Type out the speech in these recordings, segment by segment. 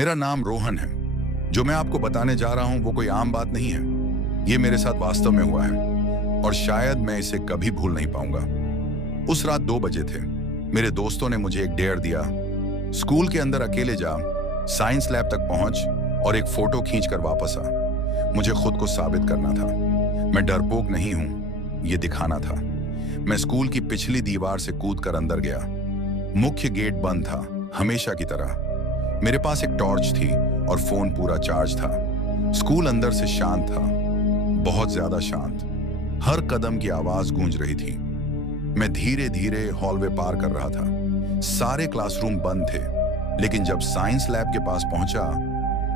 मेरा नाम रोहन है। जो मैं आपको बताने जा रहा हूं वो कोई आम बात नहीं है। ये मेरे साथ वास्तव में हुआ है और शायद मैं इसे कभी भूल नहीं पाऊंगा। उस रात 2 बजे थे। मेरे दोस्तों ने मुझे एक डेयर दिया। स्कूल के अंदर अकेले जा, साइंस लैब तक पहुंच और एक फोटो खींच कर वापस आ। मुझे खुद को साबित करना था। मैं डरपोक नहीं हूं, ये दिखाना था। मैं स्कूल की पिछली दीवार से कूदकर अंदर गया। मुख्य गेट बंद था, हमेशा की तरह। मेरे पास एक टॉर्च थी और फोन पूरा चार्ज था। स्कूल अंदर से शांत था, बहुत ज्यादा शांत। हर कदम की आवाज गूंज रही थी। मैं धीरे धीरे हॉलवे पार कर रहा था। सारे क्लासरूम बंद थे, लेकिन जब साइंस लैब के पास पहुंचा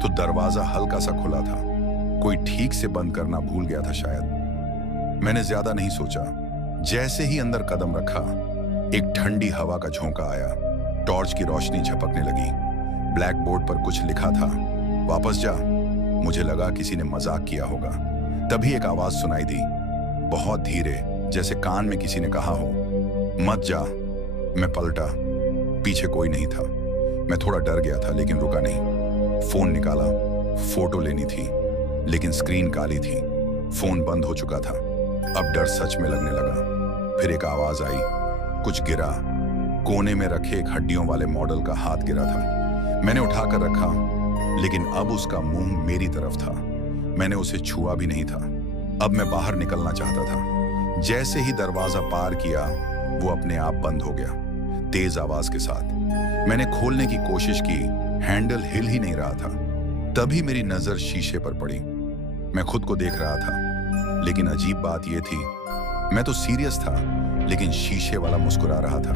तो दरवाजा हल्का सा खुला था। कोई ठीक से बंद करना भूल गया था शायद। मैंने ज्यादा नहीं सोचा। जैसे ही अंदर कदम रखा, एक ठंडी हवा का झोंका आया। टॉर्च की रोशनी झपकने लगी। ब्लैक बोर्ड पर कुछ लिखा था, वापस जा। मुझे लगा किसी ने मजाक किया होगा। तभी एक आवाज सुनाई दी, बहुत धीरे, जैसे कान में किसी ने कहा हो, मत जा। मैं पलटा, पीछे कोई नहीं था। मैं थोड़ा डर गया था, लेकिन रुका नहीं। फोन निकाला, फोटो लेनी थी, लेकिन स्क्रीन काली थी। फोन बंद हो चुका था। अब डर सच में लगने लगा। फिर एक आवाज आई, कुछ गिरा। कोने में रखे एक हड्डियों वाले मॉडल का हाथ गिरा था। मैंने उठाकर रखा, लेकिन अब उसका मुंह मेरी तरफ था। मैंने उसे छुआ भी नहीं था। अब मैं बाहर निकलना चाहता था। जैसे ही दरवाजा पार किया, वो अपने आप बंद हो गया, तेज आवाज के साथ। मैंने खोलने की कोशिश की, हैंडल हिल ही नहीं रहा था। तभी मेरी नजर शीशे पर पड़ी। मैं खुद को देख रहा था, लेकिन अजीब बात यह थी, मैं तो सीरियस था, लेकिन शीशे वाला मुस्कुरा रहा था।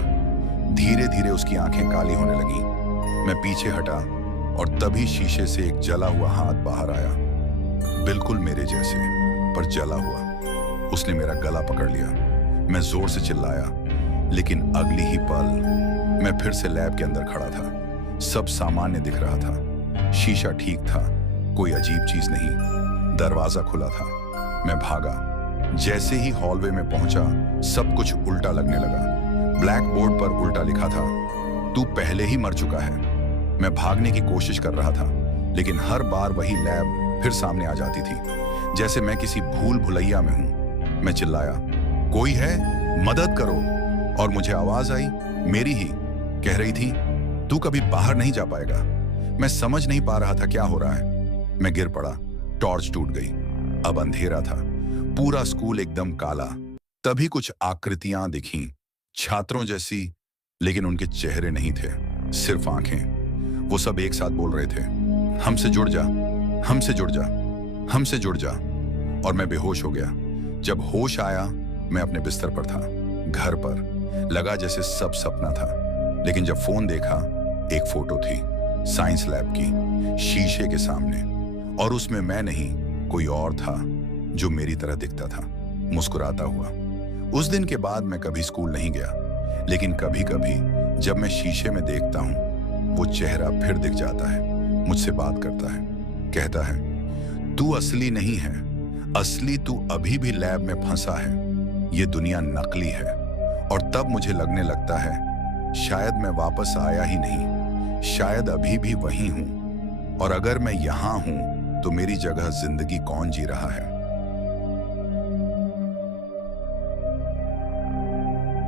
धीरे धीरे उसकी आंखें काली होने लगी। मैं पीछे हटा और तभी शीशे से एक जला हुआ हाथ बाहर आया, बिल्कुल मेरे जैसे, पर जला हुआ। उसने मेरा गला पकड़ लिया। मैं जोर से चिल्लाया, लेकिन अगली ही पल मैं फिर से लैब के अंदर खड़ा था। सब सामान्य दिख रहा था। शीशा ठीक था, कोई अजीब चीज नहीं। दरवाजा खुला था। मैं भागा। जैसे ही हॉलवे में पहुंचा, सब कुछ उल्टा लगने लगा। ब्लैक बोर्ड पर उल्टा लिखा था, तू पहले ही मर चुका है। मैं भागने की कोशिश कर रहा था, लेकिन हर बार वही लैब फिर सामने आ जाती थी, जैसे मैं किसी भूल भुलैया में हूं। मैं चिल्लाया, कोई है, मदद करो। और मुझे आवाज आई, मेरी ही, कह रही थी, तू कभी बाहर नहीं जा पाएगा। मैं समझ नहीं पा रहा था क्या हो रहा है। मैं गिर पड़ा। टॉर्च टूट गई। अब अंधेरा था, पूरा स्कूल एकदम काला। तभी कुछ आकृतियां दिखीं, छात्रों जैसी, लेकिन उनके चेहरे नहीं थे, सिर्फ आंखें। वो सब एक साथ बोल रहे थे, हमसे जुड़ जा, हमसे जुड़ जा, हमसे जुड़ जा। और मैं बेहोश हो गया। जब होश आया, मैं अपने बिस्तर पर था, घर पर। लगा जैसे सब सपना था। लेकिन जब फोन देखा, एक फोटो थी, साइंस लैब की, शीशे के सामने। और उसमें मैं नहीं, कोई और था, जो मेरी तरह दिखता था, मुस्कुराता हुआ। उस दिन के बाद मैं कभी स्कूल नहीं गया, लेकिन कभी कभी जब मैं शीशे में देखता हूं, वो चेहरा फिर दिख जाता है, मुझसे बात करता है, कहता है, तू असली नहीं है, असली तू अभी भी लैब में फंसा है, ये दुनिया नकली है। और तब मुझे लगने लगता है, शायद मैं वापस आया ही नहीं, शायद अभी भी वही हूं। और अगर मैं यहां हूं, तो मेरी जगह जिंदगी कौन जी रहा है।